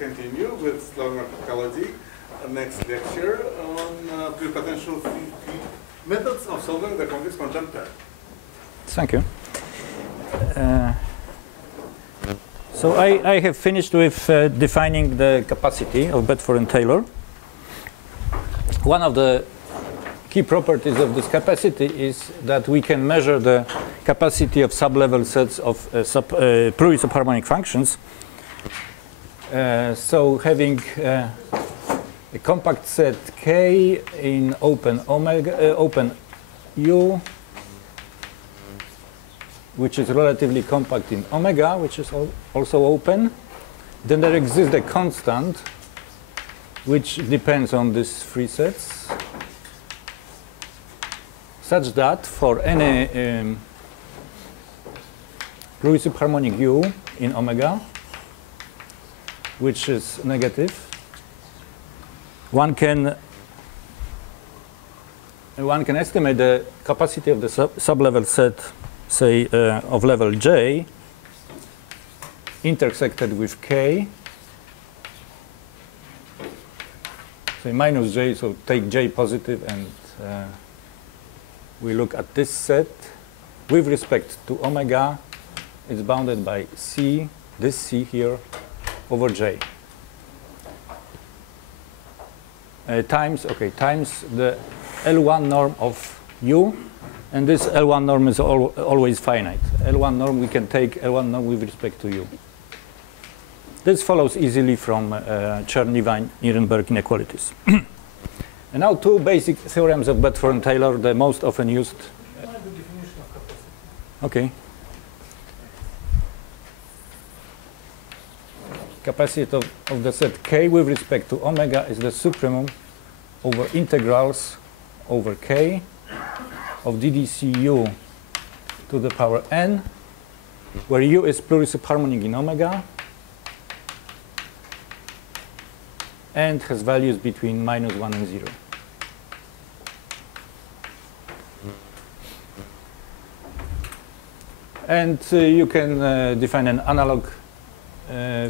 continue with Slawomir Kolodziej, next lecture on pluripotential methods of solving the complex Monge-Ampere. Thank you. So I have finished with defining the capacity of Bedford and Taylor. One of the key properties of this capacity is that we can measure the capacity of sublevel sets of plurisubharmonic functions. So having a compact set K in open U, which is relatively compact in omega, which is also open, then there exists a constant which depends on these three sets, such that for any plurisubharmonic U in omega, which is negative, one can estimate the capacity of the sublevel set, say, of level J, intersected with K, say minus J, so take J positive, and we look at this set with respect to omega. It's bounded by C, this C here, over J. Times the L1 norm of U, and this L1 norm is always finite. L1 norm, we can take L1 norm with respect to U. This follows easily from Cherny-Nirenberg inequalities. And now two basic theorems of Bedford and Taylor, the most often used. The definition of capacity. Okay. Capacity of the set K with respect to omega is the supremum over integrals over K of ddcu to the power n, where U is plurisubharmonic in omega and has values between -1 and 0. And you can define an analog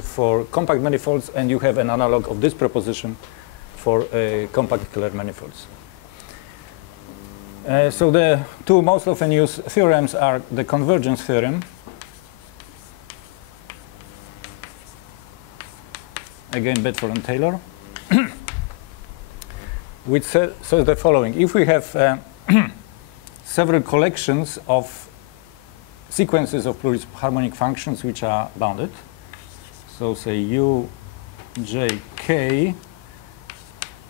for compact manifolds, and you have an analog of this proposition for compact Keller manifolds. So the two most often used theorems are the convergence theorem, again Bedford and Taylor, which says the following: if we have several collections of sequences of plurisubharmonic functions which are bounded, so say U, J, K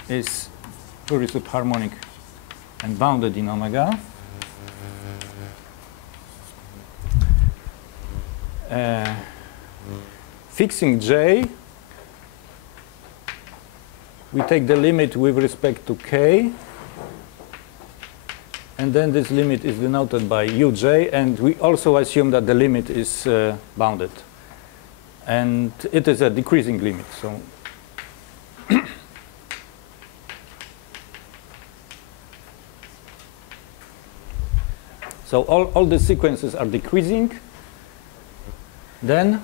is plurisubharmonic and bounded in omega. Fixing J, we take the limit with respect to K, and then this limit is denoted by Uj, and we also assume that the limit is bounded. And it is a decreasing limit. So all the sequences are decreasing. Then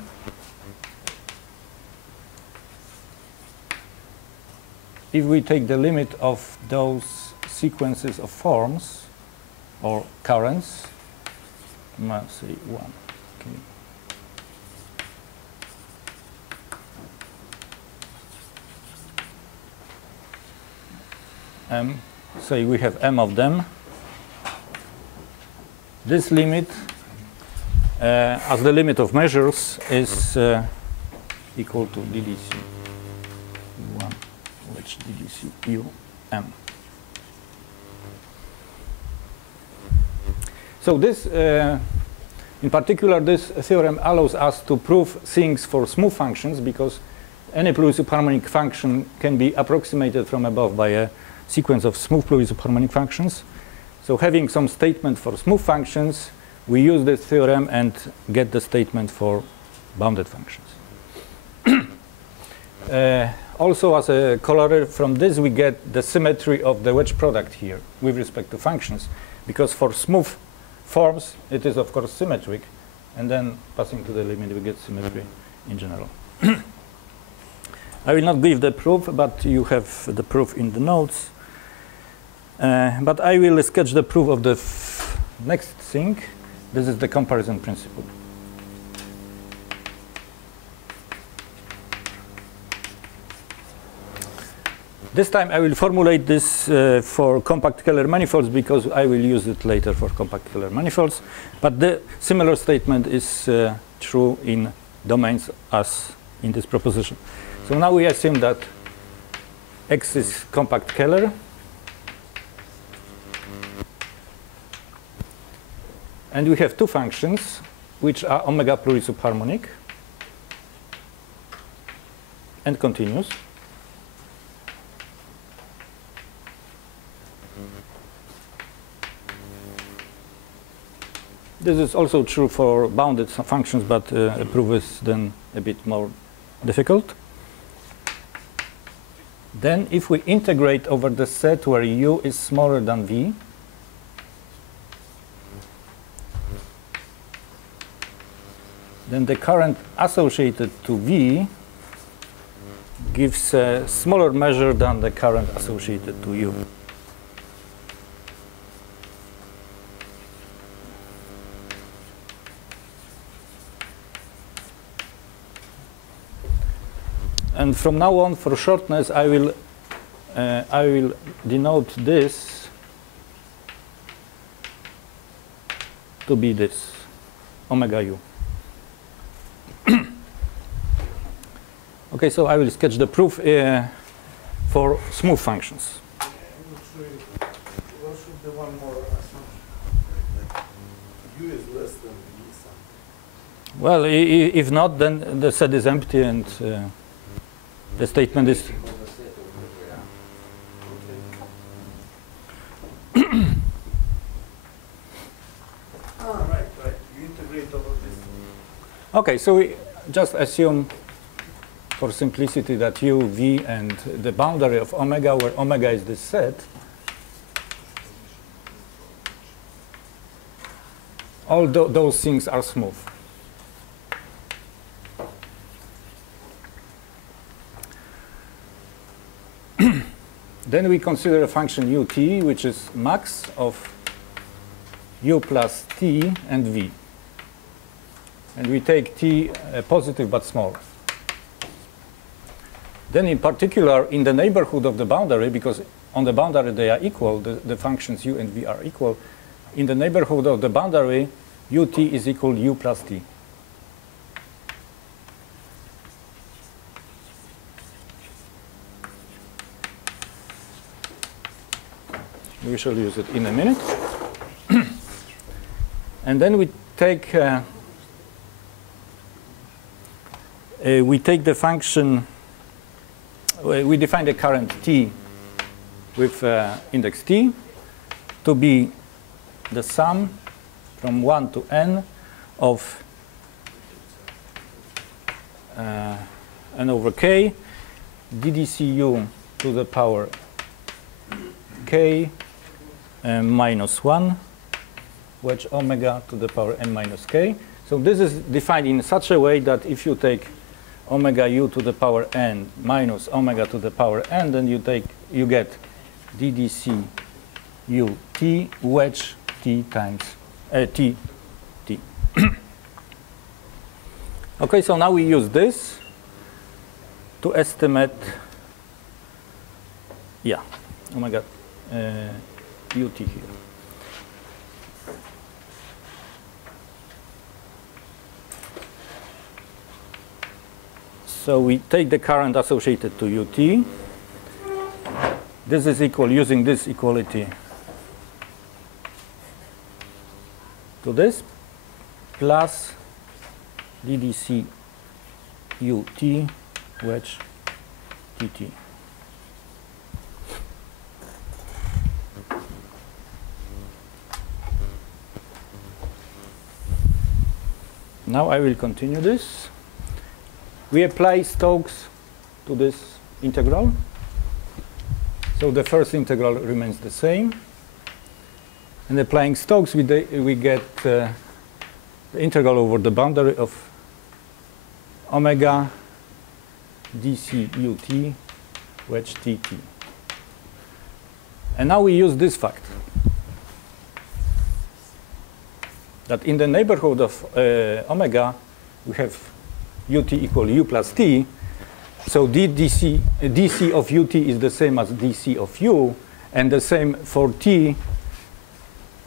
if we take the limit of those sequences of forms or currents, let's say 1. Okay. M, say we have M of them. This limit, as the limit of measures, is equal to ddc 1, which ddc u m. So this, in particular, this theorem allows us to prove things for smooth functions, because any plurisubharmonic function can be approximated from above by a sequence of smooth plurisubharmonic functions. So having some statement for smooth functions, we use this theorem and get the statement for bounded functions. Also, as a corollary from this, we get the symmetry of the wedge product here with respect to functions, because for smooth forms, it is of course symmetric, and then passing to the limit, we get symmetry in general. I will not give the proof, but you have the proof in the notes. But I will sketch the proof of the next thing. This is the comparison principle. This time I will formulate this for compact Keller manifolds because I will use it later for compact Keller manifolds. But the similar statement is true in domains as in this proposition. So now we assume that X is compact Keller. And we have two functions which are omega plurisubharmonic and continuous. This is also true for bounded functions, but a proof is then a bit more difficult. Then if we integrate over the set where u is smaller than v, then the current associated to v gives a smaller measure than the current associated to u. And from now on, for shortness, I will denote this to be this, omega u. Okay, so I will sketch the proof for smooth functions. I'm not sure what should be one more assumption. U is less than V something. Well, if not, then the set is empty and the statement is... Right. You integrate over this. Okay, so we just assume for simplicity that u, v, and the boundary of omega, where omega is this set, all those things are smooth. Then we consider a function ut, which is max of u plus t and v. And we take t positive but small. Then in particular, in the neighborhood of the boundary, because on the boundary they are equal, the functions u and v are equal, in the neighborhood of the boundary, ut is equal u plus t. We shall use it in a minute. And then we take the function, we define the current t with index t to be the sum from 1 to n of n over k ddcu to the power k minus 1 wedge omega to the power n minus k. So this is defined in such a way that if you take omega u to the power n minus omega to the power n, then you get ddc u t wedge t times t. Okay, so now we use this to estimate, omega ut here. So we take the current associated to ut. This is equal, using this equality, to this, plus ddc ut wedge dt. Now I will continue this. We apply Stokes to this integral. So the first integral remains the same. And applying Stokes, we get the integral over the boundary of omega dc ut wedge tt. And now we use this fact, that in the neighborhood of omega, we have ut equal u plus t. So dc of ut is the same as dc of u, and the same for t.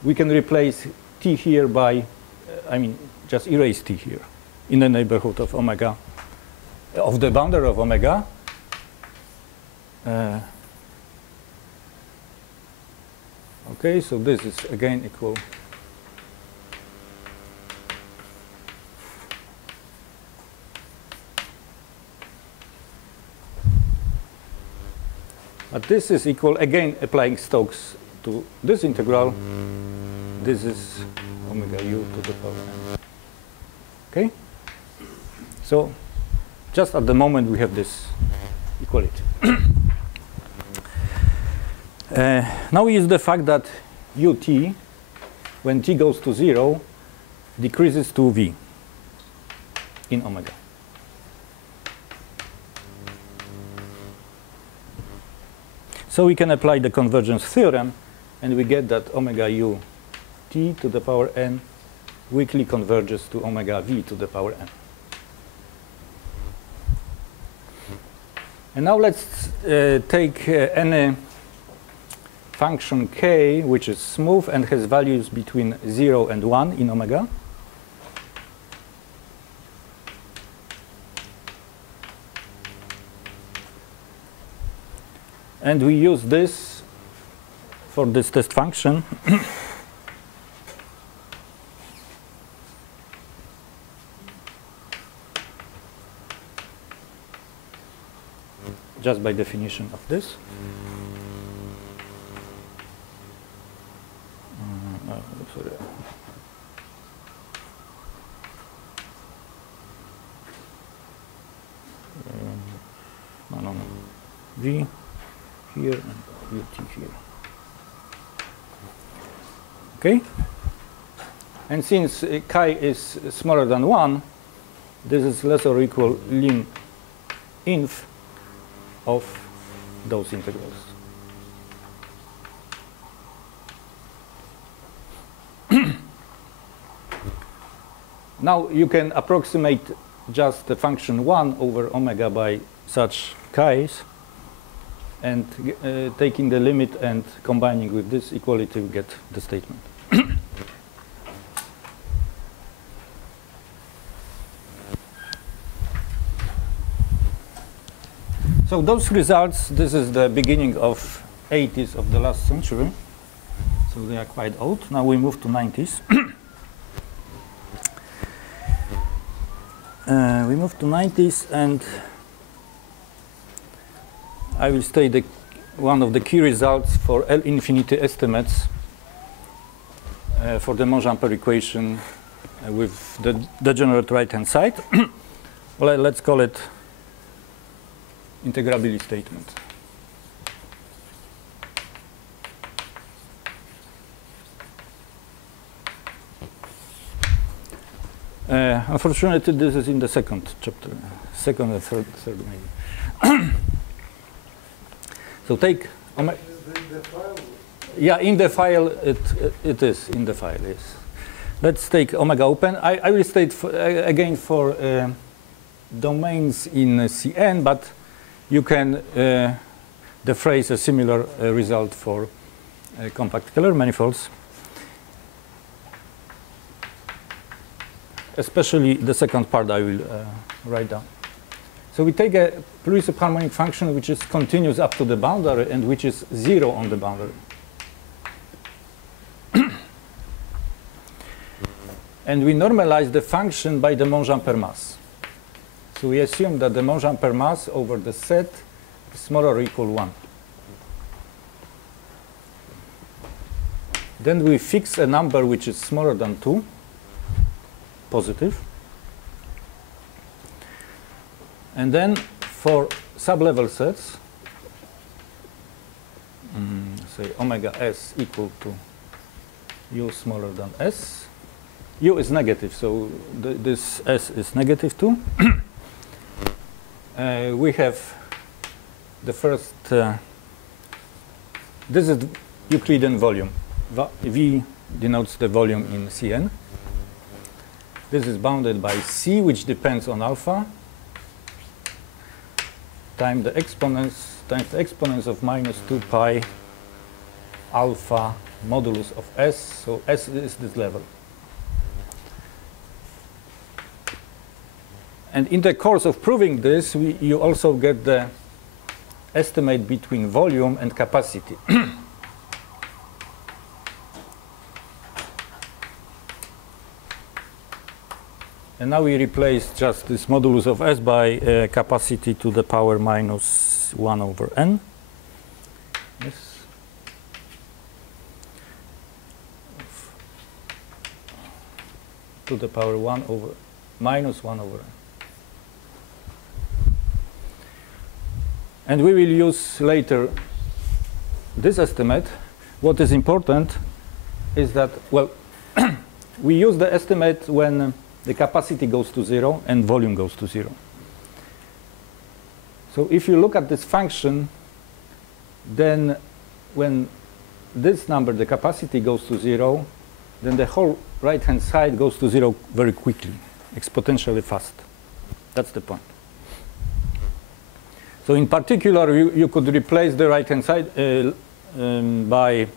We can replace t here by, just erase t here in the neighborhood of omega, of the boundary of omega. Okay, so this is again equal but this is equal, again applying Stokes to this integral. This is omega u to the power n. Okay? So just at the moment we have this equality. Now we use the fact that ut, when t goes to 0, decreases to v in omega. So we can apply the convergence theorem, and we get that omega u t to the power n weakly converges to omega v to the power n. And now let's take any function k which is smooth and has values between 0 and 1 in omega. And we use this for this test function. Just by definition of this. Sorry. No. V here and ut here. Okay? And since chi is smaller than 1, this is less or equal lim inf of those integrals. Now you can approximate just the function 1 over omega by such chi's, and taking the limit and combining with this equality, we get the statement. So those results, this is the beginning of 80s of the last century. So they are quite old. Now we move to 90s. We move to 90s, and I will state one of the key results for L infinity estimates for the Monge-Ampere equation with the degenerate right-hand side. Well, let's call it integrability statement. Unfortunately, this is in the second chapter, second and third maybe. So take the file. Yeah, in the file it is in the file. Yes. Let's take omega open. I will state again for domains in Cn, but you can phrase a similar result for compact Keller manifolds. Especially the second part I will write down. So we take a Pluripotential function which is continuous up to the boundary and which is 0 on the boundary. And we normalize the function by the Monge-Ampere mass. So we assume that the Monge-Ampere mass over the set is smaller or equal 1. Then we fix a number which is smaller than 2. Positive. And then for sublevel sets, say omega s equal to u smaller than s. U is negative, so this s is negative too. we have the first, this is Euclidean volume. V denotes the volume in Cn. This is bounded by C, which depends on alpha, times the exponents of minus 2 pi alpha modulus of S. So S is this level. And in the course of proving this, you also get the estimate between volume and capacity. And now we replace just this modulus of S by capacity to the power minus 1 over n. Yes. To the power 1 over minus 1 over n. And we will use later this estimate. What is important is that, well, we use the estimate when the capacity goes to 0 and volume goes to 0. So if you look at this function, then when this number, the capacity, goes to 0, then the whole right-hand side goes to 0 very quickly, exponentially fast. That's the point. So in particular, you could replace the right-hand side by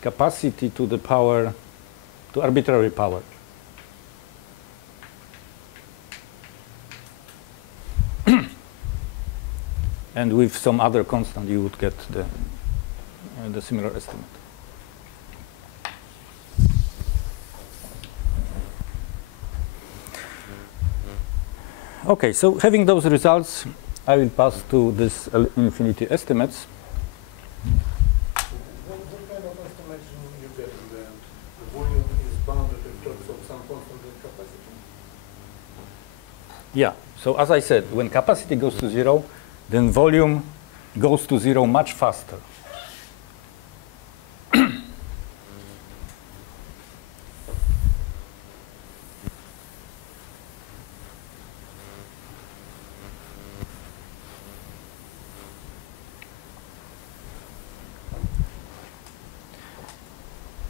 capacity to the power, to arbitrary power. And with some other constant, you would get the similar estimate. Okay, so having those results, I will pass to this infinity estimates. What kind of estimation you get in the end? The volume is bounded in terms of some constant in capacity? Yeah, so as I said, when capacity goes to 0, then volume goes to 0 much faster.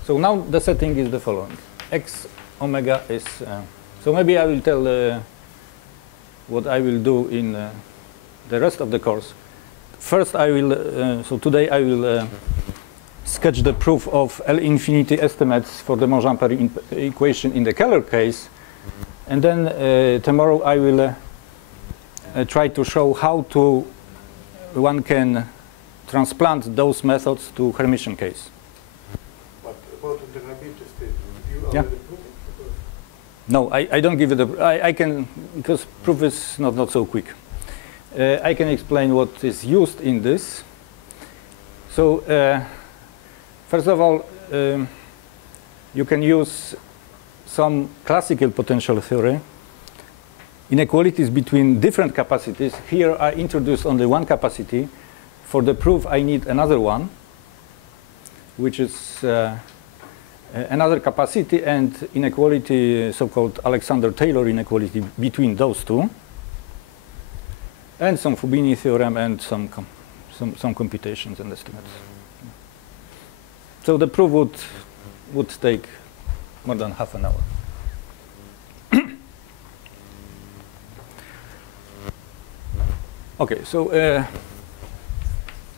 So now the setting is the following. X omega is, so maybe I will tell what I will do in the rest of the course. First I will, so today I will sketch the proof of L infinity estimates for the Monge-Ampere equation in the Keller case. And then tomorrow I will try to show how one can transplant those methods to Hermitian case. About the integrability statement, you Yeah. already proved it? No, I don't give it I can, because proof is not so quick. I can explain what is used in this. So first of all, you can use some classical potential theory. Inequalities between different capacities. Here I introduce only one capacity. For the proof I need another one, which is another capacity and inequality, so-called Alexander-Taylor inequality between those two, and some Fubini theorem and some computations and estimates. So the proof would take more than half an hour. Okay, so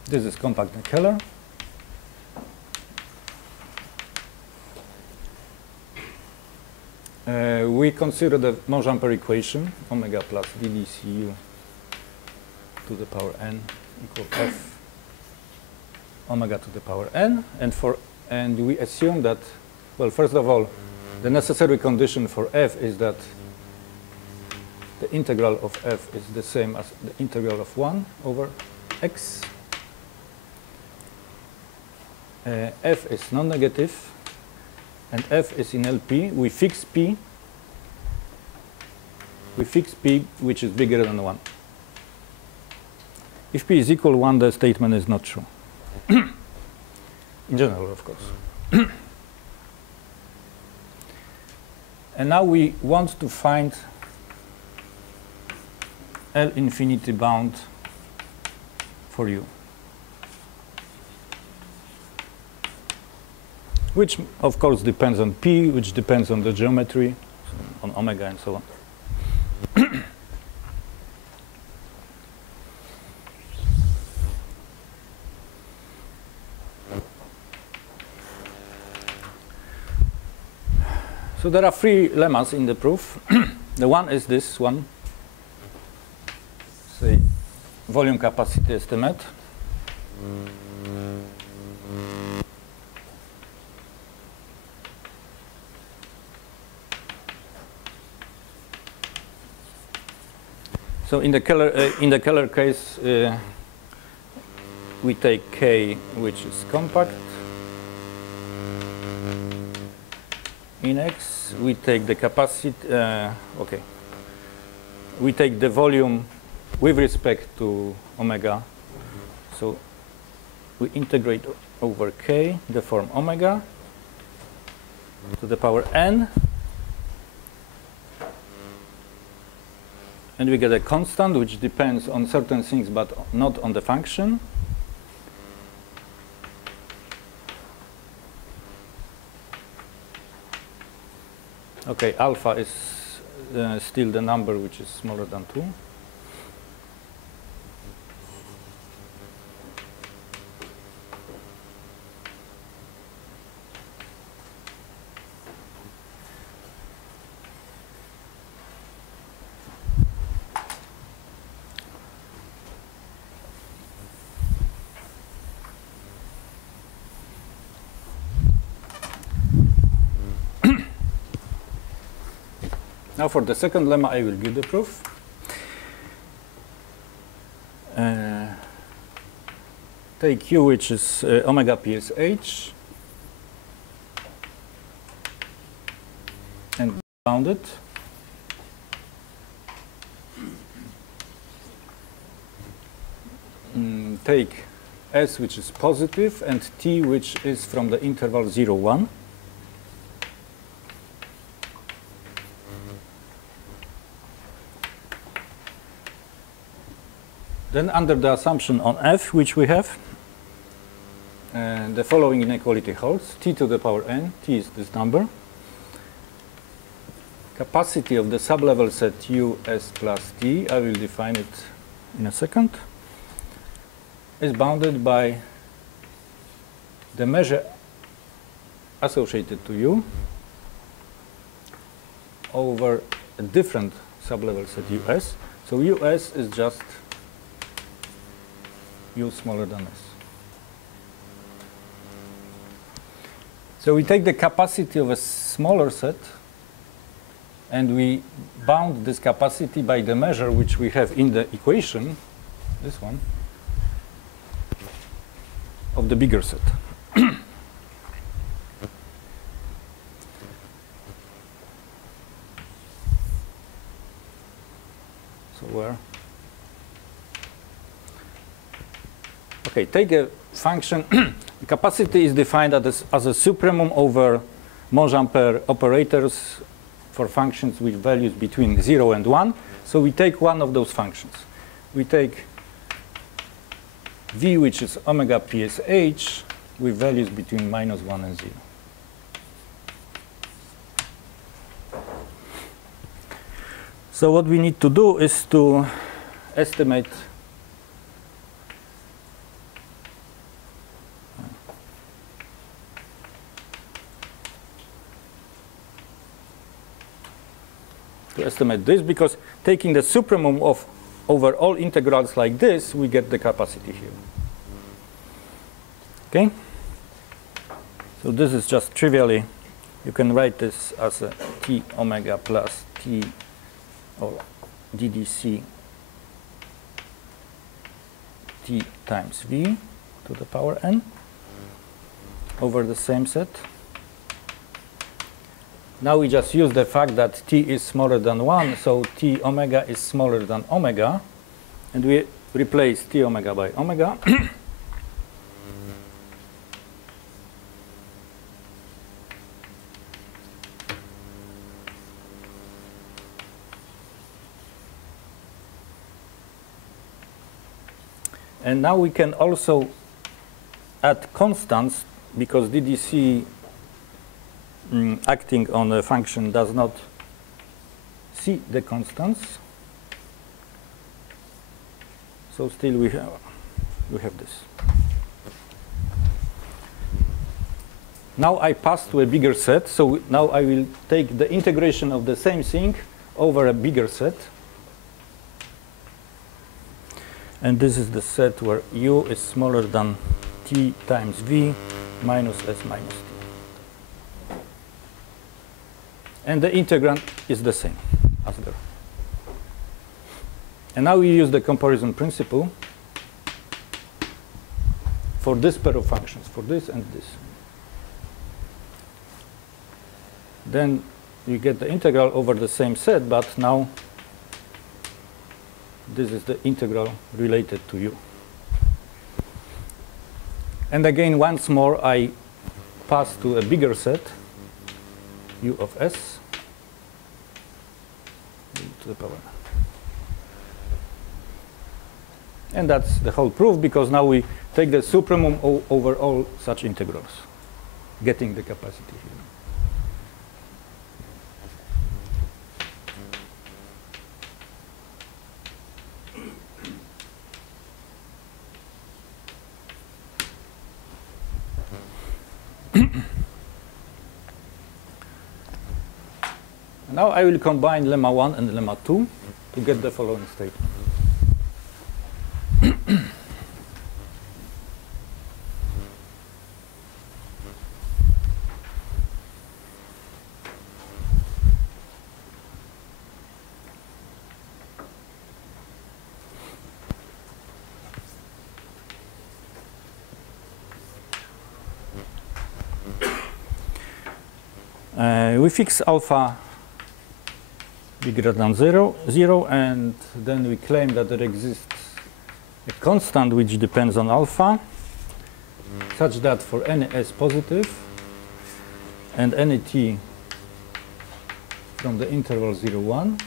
this is compact and Keller. We consider the Monge-Ampere equation, omega plus ddcu to the power n equal f omega to the power n, and we assume that, well, first of all, the necessary condition for f is that the integral of f is the same as the integral of 1 over x. F is non-negative, and f is in LP. We fix p. We fix p, which is bigger than 1. If p is equal to 1, the statement is not true. In general, of course. And now we want to find L infinity bound for u, which of course depends on p, which depends on the geometry, so on omega and so on. So there are three lemmas in the proof. The one is this one, say volume capacity estimate. So in the Keller case, we take K, which is compact. In X, we take the capacity, we take the volume with respect to omega. So we integrate over K, the form omega, to the power n. And we get a constant, which depends on certain things, but not on the function. Okay, alpha is still the number which is smaller than 2. Now for the second lemma, I will give the proof. Take Q, which is omega PSH, and bound it. Take S, which is positive, and T, which is from the interval 0, 1. Then under the assumption on F, which we have, the following inequality holds. T to the power n, T is this number. Capacity of the sublevel set U S plus T, I will define it in a second, is bounded by the measure associated to U over a different sublevel set US. So US is just U smaller than S. So we take the capacity of a smaller set and we bound this capacity by the measure which we have in the equation, this one, of the bigger set. So where? Okay, take a function. The capacity is defined as a supremum over Monge-Ampere operators for functions with values between 0 and 1. So we take one of those functions. We take V, which is omega PSH, with values between -1 and 0. So what we need to do is to estimate this, because taking the supremum of over all integrals like this, we get the capacity here. Okay? So this is just trivially, you can write this as a T omega plus T or DDC T times V to the power n over the same set. Now we just use the fact that T is smaller than 1, so T omega is smaller than omega, and we replace T omega by omega. And now we can also add constants, because DDC acting on a function does not see the constants. So still we have this. Now I pass to a bigger set, so now I will take the integration of the same thing over a bigger set. And this is the set where u is smaller than t times v minus s minus t. And the integrand is the same as there. And now we use the comparison principle for this pair of functions, for this and this. Then you get the integral over the same set, but now this is the integral related to u. And again, once more, I pass to a bigger set, u of s to the power. And that's the whole proof, because now we take the supremum over all such integrals, getting the capacity here. Now I will combine lemma 1 and lemma 2 to get the following statement. We fix alpha bigger than 0, and then we claim that there exists a constant which depends on alpha, such that for any s positive and any t from the interval 0, 1,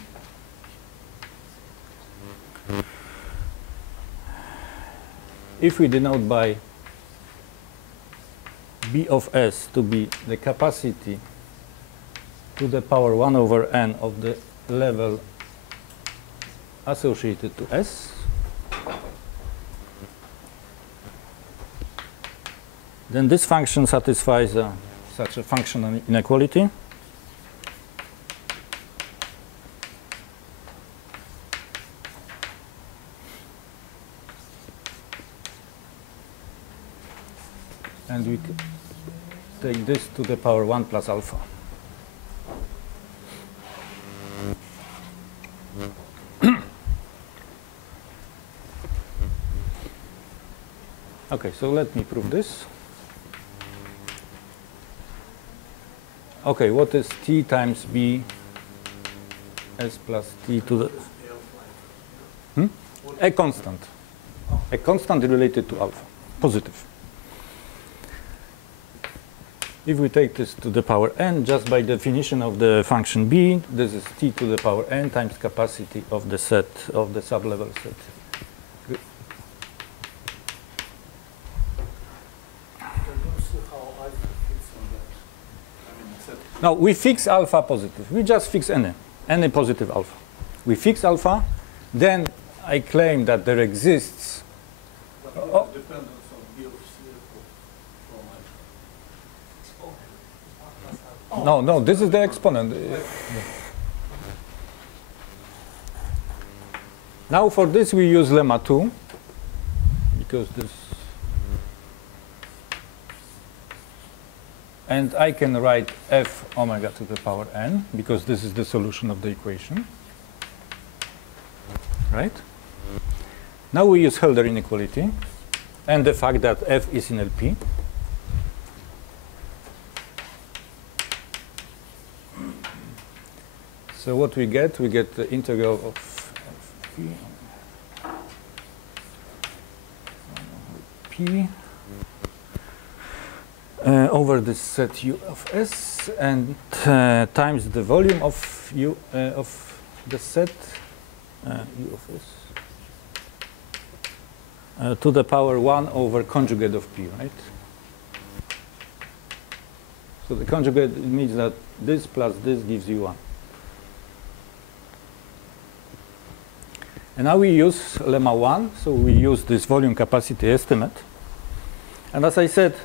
if we denote by b of s to be the capacity to the power 1 over n of the level associated to s, then this function satisfies such a functional inequality. And we take this to the power 1 plus alpha. Okay, so let me prove this. Okay, what is t times b s plus t to the... A constant. A constant related to alpha, positive. If we take this to the power n, just by definition of the function b, this is t to the power n times capacity of the set, of the sublevel set. Now we fix alpha positive. We just fix any positive alpha. We fix alpha, then I claim that there exists. Dependence on B of C from No, no, this is the exponent. Now for this we use lemma 2, because this. And I can write f omega to the power n, because this is the solution of the equation. Right? Now we use Hölder inequality and the fact that f is in LP. So what we get the integral of p over this set u of s, and times the volume of u of the set u of s to the power 1 over conjugate of p, right? So the conjugate means that this plus this gives you 1. And now we use lemma 1, so we use this volume capacity estimate. And as I said,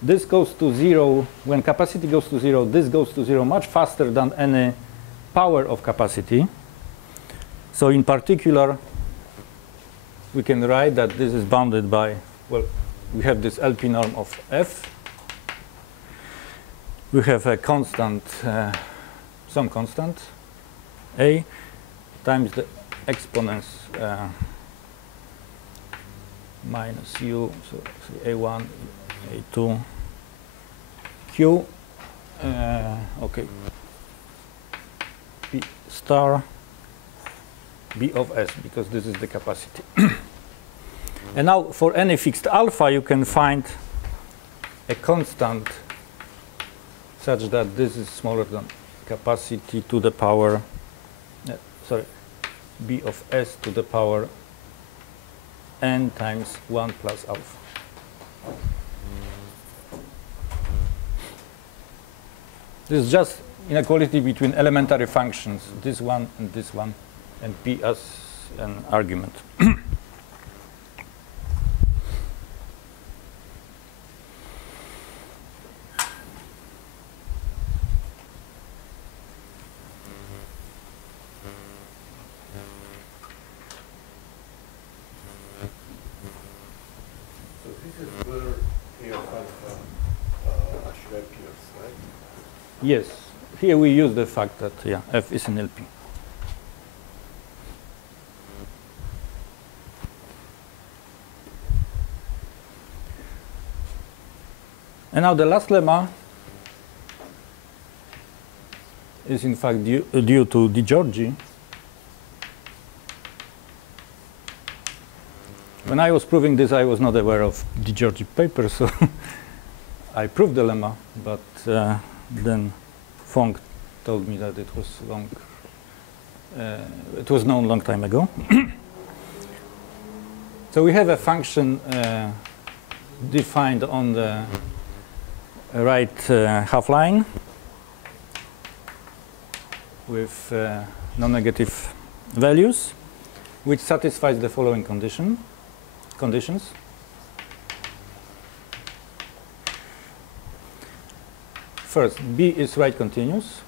this goes to 0, when capacity goes to 0, this goes to 0 much faster than any power of capacity. So in particular, we can write that this is bounded by, well, we have this LP norm of F. We have a constant, some constant, A, times the exponents minus U, so A1, A2, Q, okay, P star, B of S, because this is the capacity. And now for any fixed alpha, you can find a constant such that this is smaller than capacity to the power, B of S to the power n times 1 plus alpha. This is just inequality between elementary functions, this one, and P as an argument. Yes, here we use the fact that F is an LP. And now the last lemma is in fact due to Di Giorgi. When I was proving this, I was not aware of Di Giorgi paper, so I proved the lemma, but then Fong told me that it was it was known a long time ago. So we have a function defined on the right half line with non-negative values, which satisfies the following conditions. First, B is right continuous.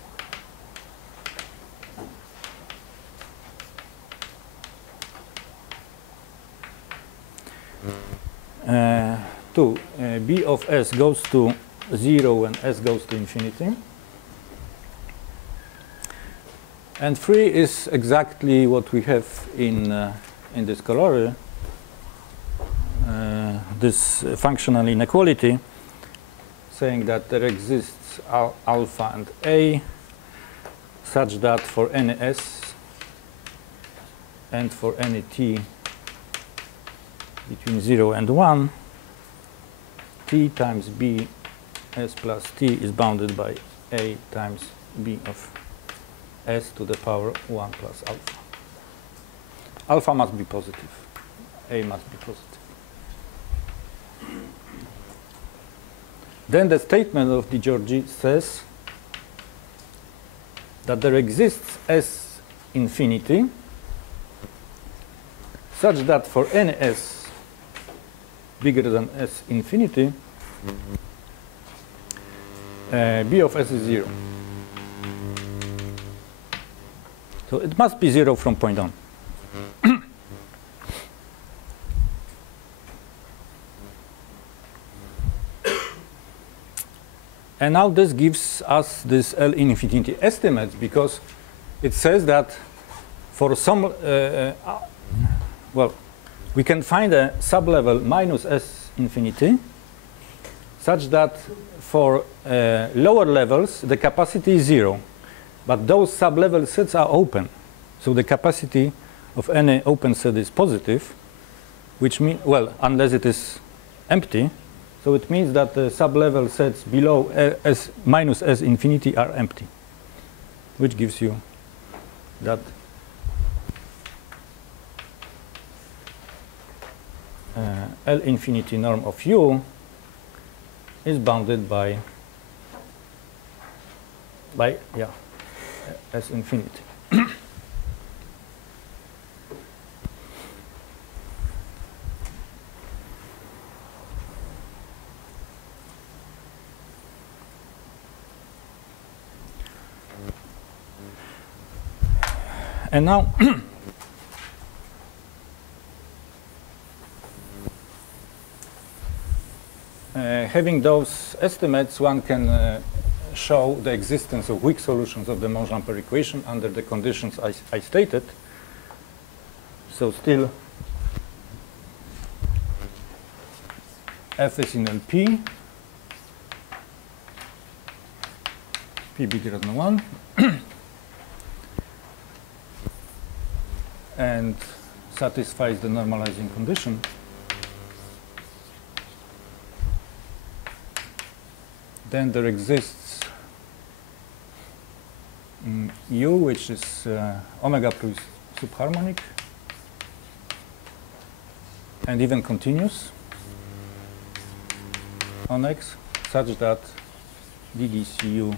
Two, B of S goes to 0 when S goes to infinity. And 3 is exactly what we have in this corollary, this functional inequality, saying that there exists alpha and A such that for any S and for any T between 0 and 1, T times B S plus T is bounded by A times B of S to the power 1 plus alpha. Alpha must be positive. A must be positive. Then the statement of Di Giorgi says that there exists S infinity such that for any S bigger than S infinity, B of S is 0. So it must be 0 from point on. And now this gives us this L infinity estimates, because it says that for some, well, we can find a sublevel minus S infinity such that for lower levels the capacity is 0, but those sublevel sets are open. So the capacity of any open set is positive, which means, well, unless it is empty. So it means that the sublevel sets below S minus S infinity are empty, which gives you that L infinity norm of U is bounded by S infinity. And now having those estimates, one can show the existence of weak solutions of the Monge-Ampere equation under the conditions I stated. So still F is in LP, P bigger than 1, and satisfies the normalizing condition. Then there exists U, which is omega plus subharmonic and even continuous on X, such that ddcu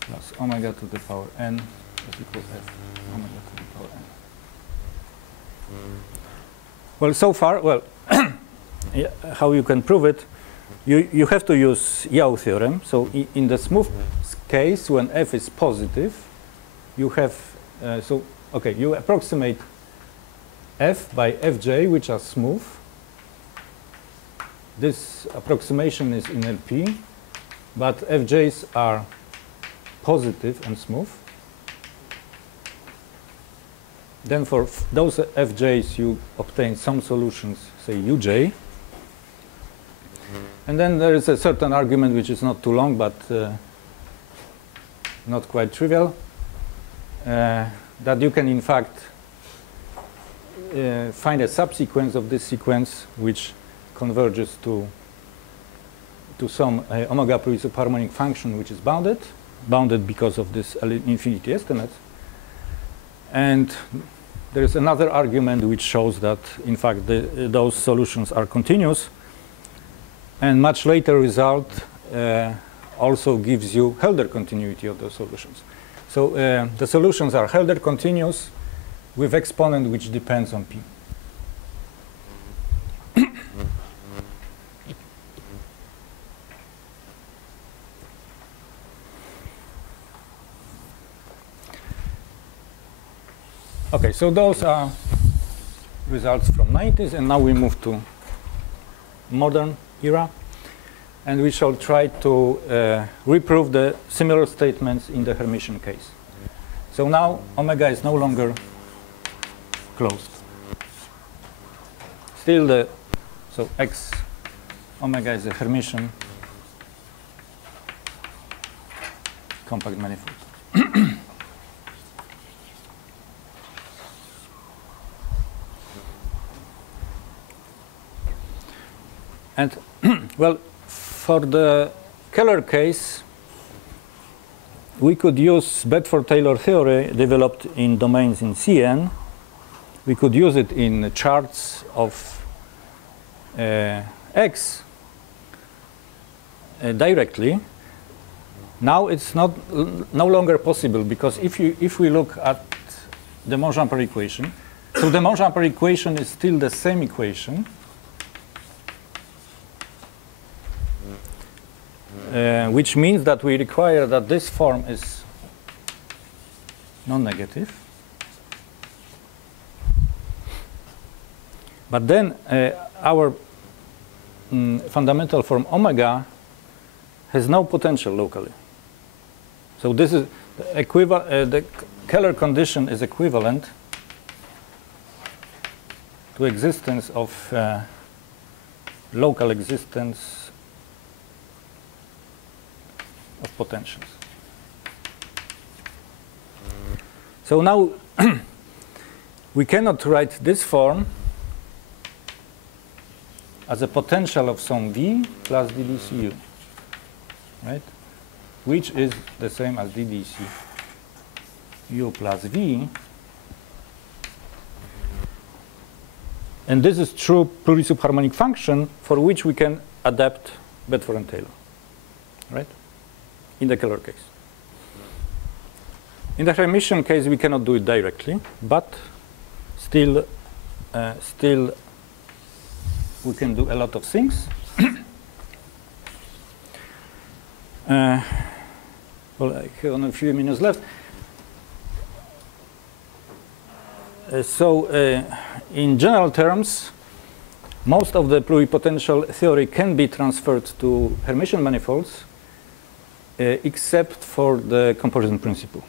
plus omega to the power n is equal to F omega to the power n. Well, so far, well, how you can prove it, you have to use Yau theorem. So in the smooth case, when F is positive, you have, you approximate F by Fj, which are smooth. This approximation is in LP, but Fj's are positive and smooth. Then for those Fj's, you obtain some solutions, say Uj. And then there is a certain argument which is not too long, but not quite trivial, that you can in fact find a subsequence of this sequence which converges to some omega plus subharmonic function which is bounded because of this L infinity estimate. And there is another argument which shows that in fact those solutions are continuous. And much later result also gives you Helder continuity of those solutions. So the solutions are Helder continuous with exponent which depends on P. Okay, so those are results from 90s, and now we move to modern era, and we shall try to reprove the similar statements in the Hermitian case. So now omega is no longer closed. Still so X omega is a Hermitian compact manifold. And well, for the Keller case, we could use Bedford-Taylor theory developed in domains in Cn. We could use it in charts of X directly. Now it's no longer possible, because if we look at the Monge-Ampere equation, so the Monge-Ampere equation is still the same equation. Which means that we require that this form is non-negative. But then our fundamental form omega has no potential locally. So this is the Keller condition is equivalent to existence of local existence of potentials. So now we cannot write this form as a potential of some V plus ddcu, right? Which is the same as ddc u plus V. And this is true plurisubharmonic function for which we can adapt Bedford and Taylor, right? In the Keller case. In the Hermitian case, we cannot do it directly, but still we can do a lot of things. Well, I have only a few minutes left. In general terms, most of the pluripotential theory can be transferred to Hermitian manifolds, except for the comparison principle.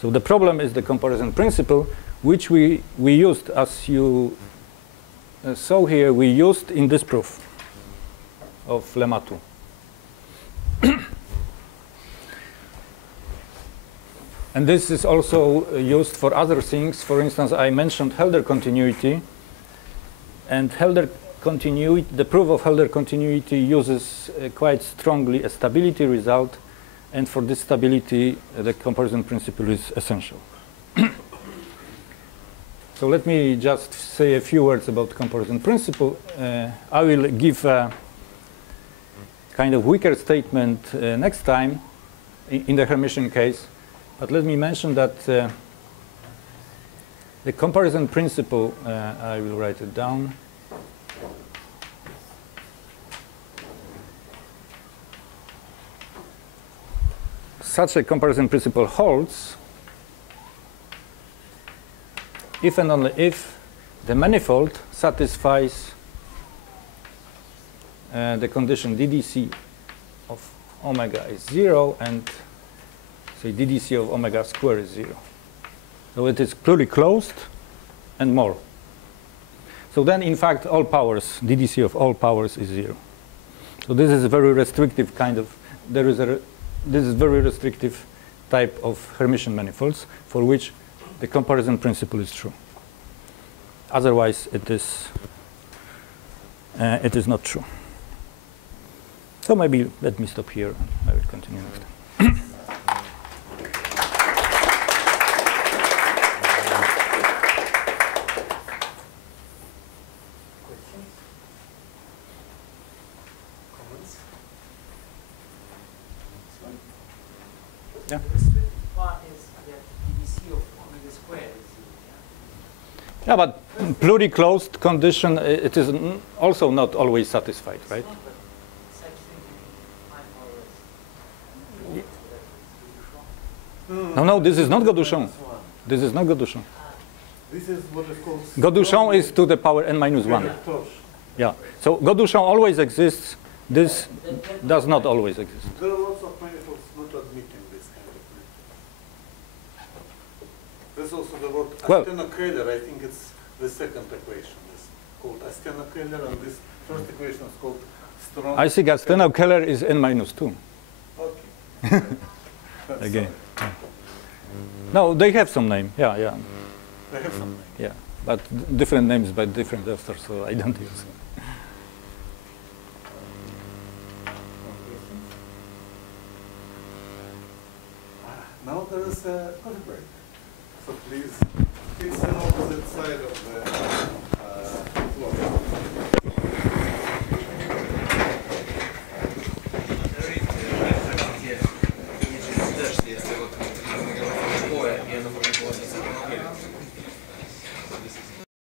So the problem is the comparison principle, which we used, as you saw here, we used in this proof of lemma 2. And this is also used for other things. For instance, I mentioned Helder continuity. And Helder continuity, the proof of Helder continuity uses quite strongly a stability result. And for this stability, the comparison principle is essential. So let me just say a few words about comparison principle. I will give a kind of weaker statement next time in the Hermitian case. But let me mention that the comparison principle, I will write it down. Such a comparison principle holds if and only if the manifold satisfies the condition DDC of omega is 0 and say DDC of omega square is 0. So it is pluriclosed and more. So then, in fact, all powers, DDC of all powers is 0. So this is a very restrictive kind of, this is very restrictive type of Hermitian manifolds for which the comparison principle is true. Otherwise, it is not true. So maybe let me stop here. I will continue next time. Yeah. The restricted part is that DDC of omega squared is 0, Yeah, but pluriclosed condition, it is also not always satisfied, right? No, this is not Goduchon. This is not Goduchon. This is what is called... Goduchon is to the power n minus 1. Yeah. So Goduchon always exists. This does not always exist. There are lots of manifolds not admitting this kind of manifold. There's also the word Astena-Keller. I think it's the second equation. It's called Astena-Keller, and this first equation is called strong. I think Astena-Keller is n minus 2. Okay. Again. Yeah. No, they have some name. Yeah, yeah. They have some name. Yeah, but different names by different authors, so I don't use them. Now there is a coffee break. So please send all the